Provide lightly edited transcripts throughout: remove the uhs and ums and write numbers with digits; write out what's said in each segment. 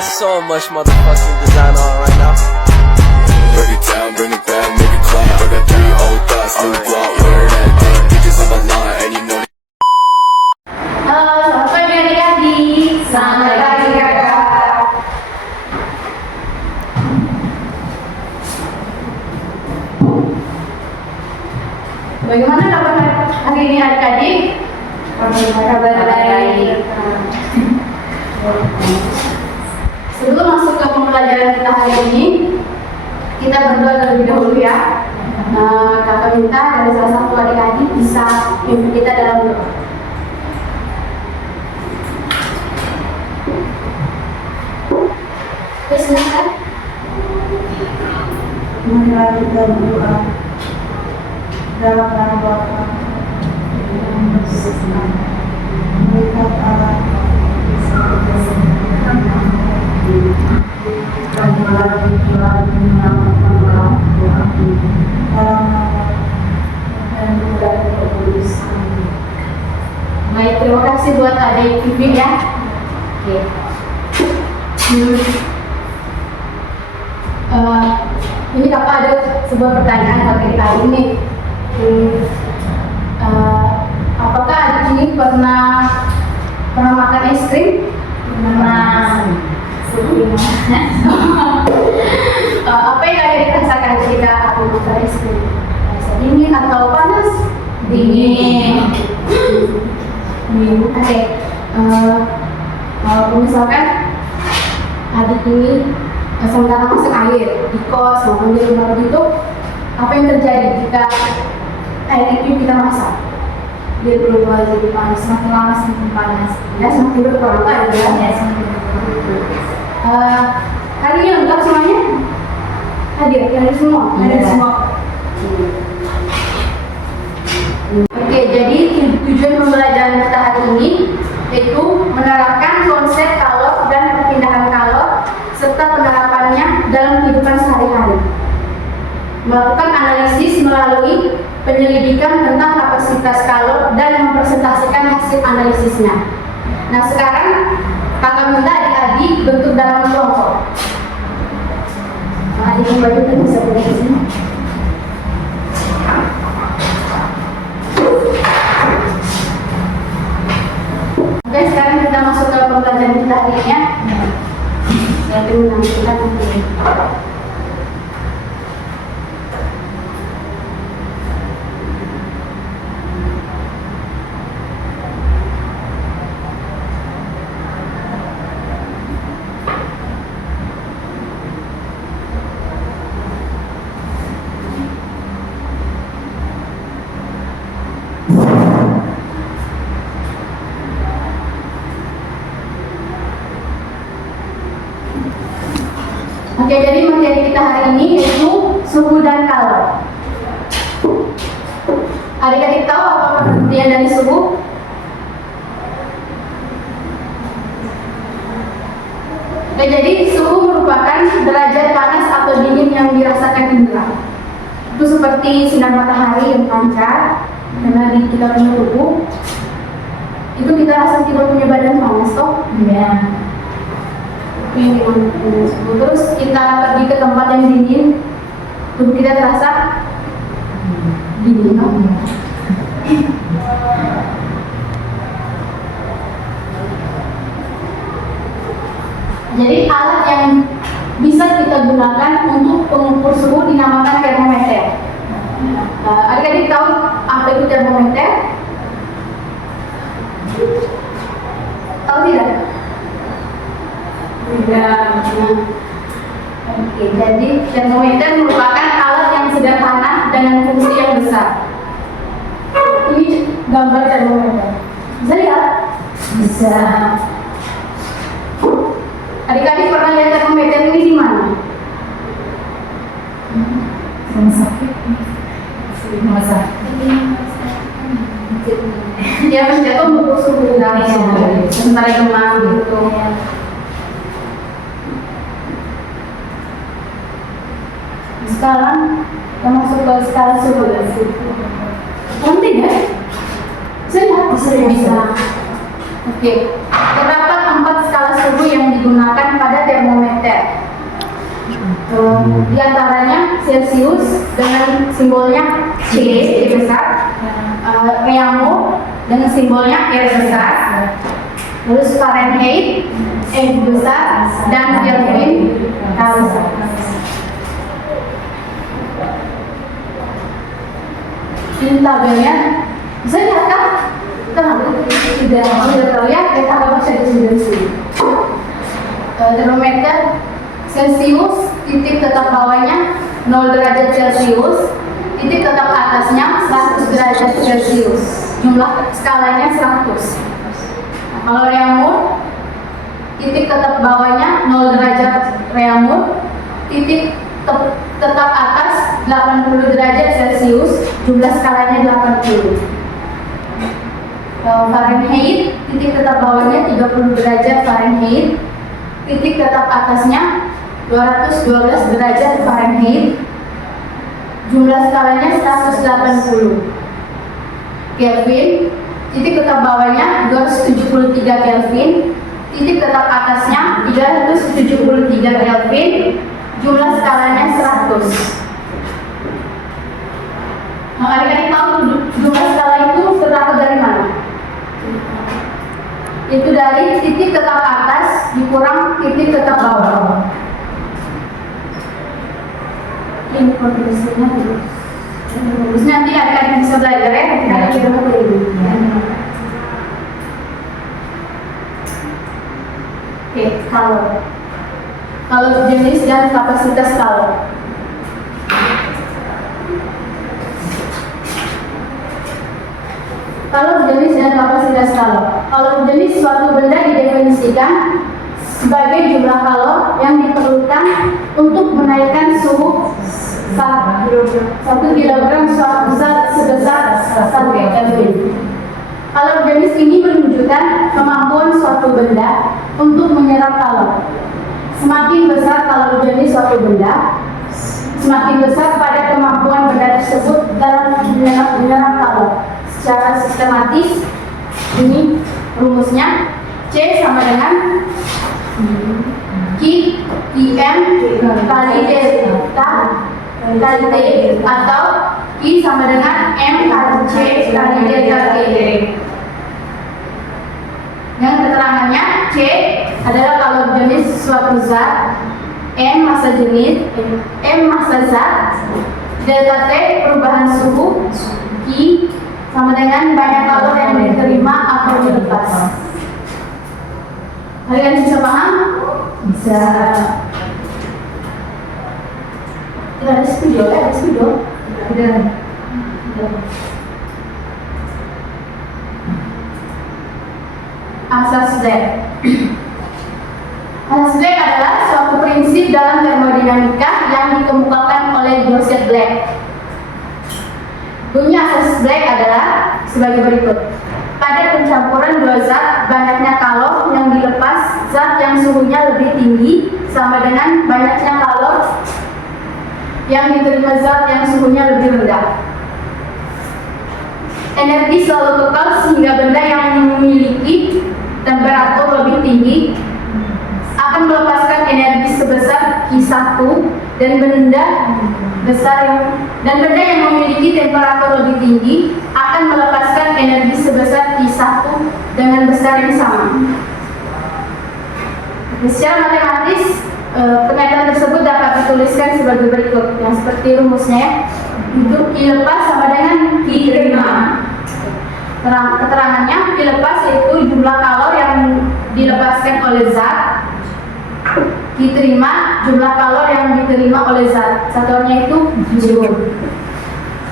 got so much motherfucking design on right now. Break it down, bring it back, make it clap. I got 3 old thoughts, new block, where that day. Bitches on my line, and you know. Halo, selamat pagi adik-adik. Selamat pagi kakak. Bagaimana kabar hari ini adik-adik? Kabar baik. Sebelum masuk ke pembelajaran kita hari ini, kita berdoa terlebih dahulu ya. Kakak minta dari salah satu adik-adik bisa pimpin kita dalam doa. Silakan. Marilah kita berdoa dalam nama Bapa dan Yesus. Melihat Allah Baik, terima kasih buat adik Vivi ya. Oke. Ini kakak ada sebuah pertanyaan buat kita hari ini. Apakah adik ini pernah makan es krim? Pernah. Apa yang adik rasakan ketika aku makan es krim? Rasa dingin atau panas? Dingin. Oke. Kalau misalkan adik ini sementara masak air di kos maupun di rumah begitu, apa yang terjadi jika air itu kita masak? Dia berubah jadi panas, semakin lama semakin panas, ya semakin berkurang kan ya, semakin berkurang. Hari ini lengkap semuanya? Hadir semua? Hadir semua. Oke, jadi tujuan pembelajaran kita hari ini yaitu menerapkan konsep kalor dan perpindahan kalor serta penerapannya dalam kehidupan sehari-hari. Melakukan analisis melalui penyelidikan tentang kapasitas kalor dan mempresentasikan hasil analisisnya. Nah, sekarang kakak minta adik-adik bentuk dalam kelompok. Adik yang baju kan bisa boleh di sini. Oke, sekarang kita masuk ke pembelajaran kita hari ini ya. Nanti menantikan nanti. Oke, jadi materi kita hari ini yaitu suhu dan kalor. Adik-adik tahu apa pengertian dari suhu? Oke, jadi suhu merupakan derajat panas atau dingin yang dirasakan indera. Itu seperti sinar matahari yang pancar karena di kita punya tubuh. Itu kita rasa tidak punya badan panas toh? Iya. Ini terus kita pergi ke tempat yang dingin, tubuh kita terasa dingin. Jadi alat yang bisa kita gunakan untuk pengukur suhu dinamakan termometer. Adik-adik tahu apa itu termometer? Tahu tidak? Oke, jadi termometer merupakan alat yang sederhana dengan fungsi yang besar. Ini gambar termometer. Bisa lihat? Bisa. Adik-adik pernah lihat termometer ini di mana? rumah sakit. Rumah sakit. Ya, menjatuh mengukur suhu udara sementara demam gitu. Sekarang kita masuk ke skala suhu. Penting ya? Bisa. Oke. Terdapat 4 skala suhu yang digunakan pada Di antaranya Celsius dengan simbolnya C besar, Reaumur dengan simbolnya R besar, terus Fahrenheit F besar, dan Kelvin K besar. Ini tabelnya bisa lihat kan? Tidak terlihat, kita akan baca di sini. Termometer Celsius, titik tetap bawahnya 0 derajat Celsius, titik tetap atasnya 100 derajat Celsius. Jumlah skalanya 100. Nah, kalau Reaumur, titik tetap bawahnya 0 derajat Reaumur, titik tetap atas 80 derajat Celsius, jumlah skalanya 80. Fahrenheit, titik tetap bawahnya 30 derajat Fahrenheit, titik tetap atasnya 212 derajat Fahrenheit, jumlah skalanya 180. Kelvin, titik tetap bawahnya 273 Kelvin, titik tetap atasnya 373 Kelvin, jumlah skalanya 100. Nah, adik-adik tahu jumlah skala itu terdapat dari mana? Itu dari titik tetap atas dikurang titik tetap bawah. Ini progresinya dulu. Terus nanti adik-adik bisa belajar ya, nanti kita mau ini. Oke, kalau jenis dan kapasitas kalor. Kalau jenis dan kapasitas kalor. Kalau jenis suatu benda didefinisikan sebagai jumlah kalor yang diperlukan untuk menaikkan suhu 1 kilogram suatu zat sebesar 1 Kelvin. Kalau jenis ini menunjukkan kemampuan suatu benda untuk menyerap kalor. Semakin besar kalor jenis suatu benda, semakin besar pada kemampuan benda tersebut dalam menyerap kalor. Secara sistematis, ini rumusnya C sama dengan Q IM kali delta kali T, atau Q sama dengan M kali C kali delta T. Yang keterangannya C adalah kalor jenis suatu zat, M massa jenis, M massa zat, delta T perubahan suhu, Q sama dengan banyak kalor yang diterima atau dilepas. Kalian bisa paham? Bisa. Tidak ada studio, ada studio. Tidak. Asas Z. Asas Z adalah suatu prinsip dalam termodinamika yang dikemukakan oleh Joseph Black. Bunyi asas Black adalah sebagai berikut. Pada pencampuran dua zat, banyaknya kalor yang dilepas zat yang suhunya lebih tinggi sama dengan banyaknya kalor yang diterima zat yang suhunya lebih rendah. Energi selalu kekal sehingga benda yang memiliki temperatur lebih tinggi akan melepaskan energi sebesar Q1 dan benda yang memiliki temperatur lebih tinggi akan melepaskan energi sebesar Q1 dengan besar yang sama. Secara matematis, pernyataan tersebut dapat dituliskan sebagai berikut, yang seperti rumusnya ya. Untuk Q lepas sama dengan Q terima. Keterangannya, Q lepas yaitu jumlah kalor yang dilepaskan oleh zat, diterima jumlah kalor yang diterima oleh zat. Satuannya itu joule.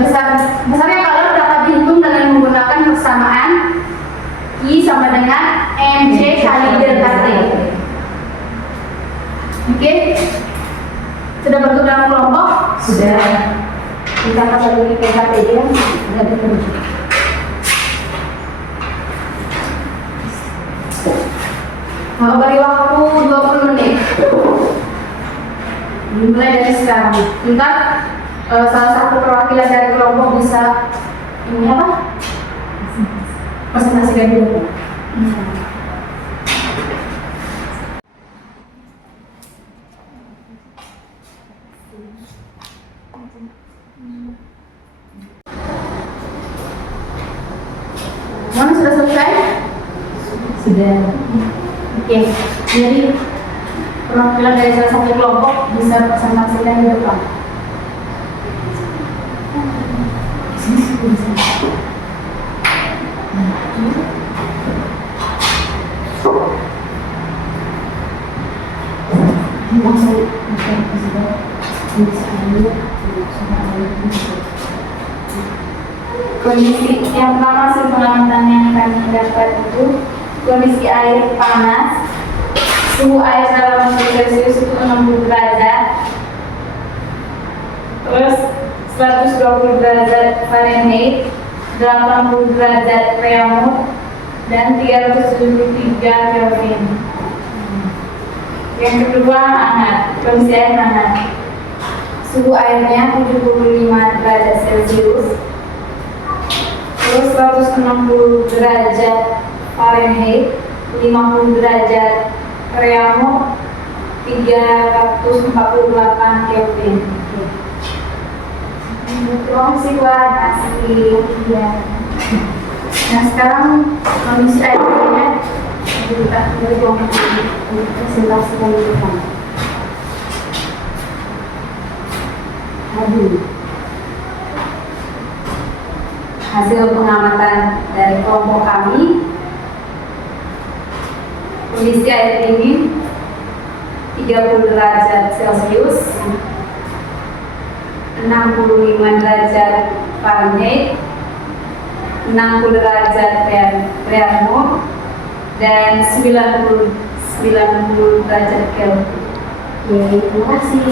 Besarnya kalor dapat dihitung dengan menggunakan persamaan I sama dengan mc kali delta T. Oke, sudah bentuk dalam kelompok? Sudah. Kita akan lagi PKP ya, sudah ditunjuk. Mau beri waktu 20 menit. Mulai dari sekarang. Bentar, salah satu perwakilan dari kelompok bisa ini apa? Presentasikan dulu. Mana sudah selesai? Sudah. Oke, jadi perwakilan dari salah satu kelompok bisa presentasikan di depan. Kondisi yang pertama hasil pengamatan yang kami dapat itu kondisi air panas, suhu air dalam Celcius itu 60 derajat, terus 120 derajat Fahrenheit, 80 derajat Reaumur, dan 373 Kelvin. Yang kedua hangat, kondisi air hangat, suhu airnya 75 derajat Celcius, terus 160 derajat Fahrenheit, 50 derajat Reaumur, 348 Kelvin. Terima kasih buat hasil. Nah sekarang kondisi airnya kita presentasikan di depan. Hasil pengamatan dari kelompok kami, kondisi air dingin 30 derajat Celcius, 65 derajat Fahrenheit, 60 derajat Reaumur, dan 90 derajat Kelvin. Terima kasih.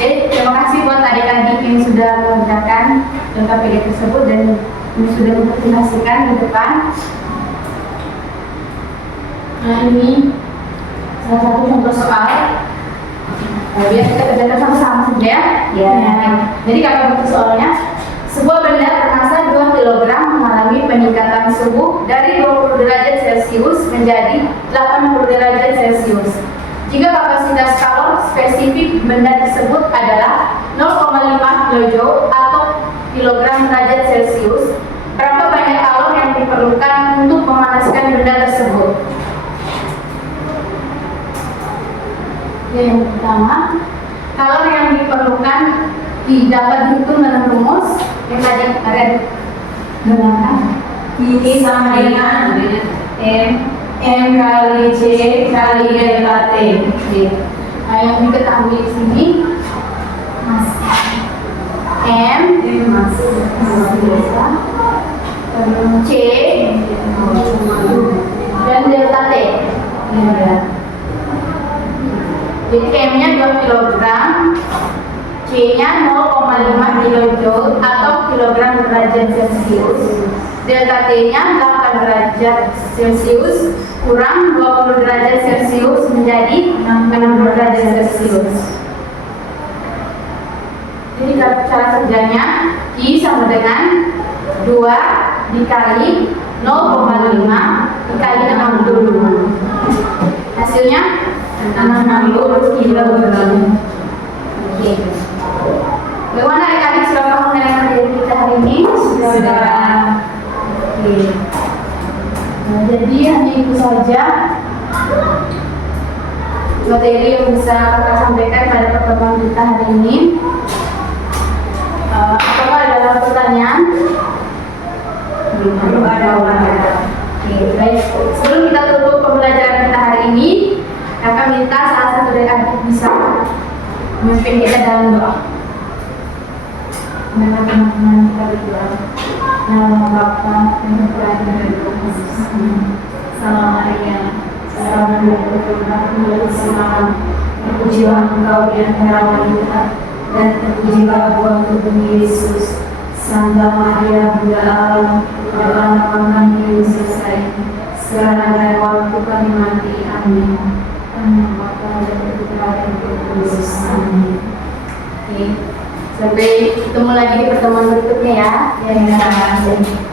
Terima kasih buat adik-adik yang sudah mengerjakan contoh PDF tersebut dan yang sudah mempresentasikan di depan. Nah ini salah satu contoh soal. Biar kita kerjakan sama-sama saja ya. Jadi kakak buku soalnya, sebuah benda bermassa 2 kg mengalami peningkatan suhu dari 20 derajat Celcius menjadi 80 derajat Celcius. Jika kapasitas kalor spesifik benda tersebut adalah 0,5 kJ atau kilogram derajat Celcius, berapa banyak kalor yang diperlukan untuk memanaskan benda tersebut? Yang pertama, kalor yang diperlukan dapat dihitung dengan rumus yang tadi ada gunakan. Ini sama dengan M kali C kali delta T. Nah, yang diketahui di sini M C dan delta T. Jadi M-nya 2 kg, C-nya 0,5 kJ atau kilogram derajat Celcius. Delta T-nya 8 derajat Celcius kurang 20 derajat Celcius menjadi 60 derajat Celcius. Jadi cara kerjanya I sama dengan 2 dikali 0,5 dikali 60. Hasilnya 60 kg. Oke. Bagaimana adik-adik sudah paham dengan materi kita hari ini? Sudah. Oke. Nah, jadi hanya itu saja materi yang bisa kakak sampaikan pada pertemuan kita hari ini. Apakah ada pertanyaan? Belum ada. Oke, baik. Sebelum kita tutup pembelajaran kita hari ini, kakak minta salah satu dari adik bisa memimpin kita dalam doa. Nama teman-teman kita berdoa. Nama Bapa dan Putra dan Roh Kudus. Salam Maria, salam Tuhan, terpujilah Engkau di antara wanita dan terpujilah buah tubuhmu Yesus. Santa Maria Bunda Allah, doakanlah kami selesai sekarang dan waktu kami mati. Amin. Amin. Bapa dan Putra dan Roh Kudus. Amin. Oke. Sampai ketemu lagi di pertemuan berikutnya ya. Ya.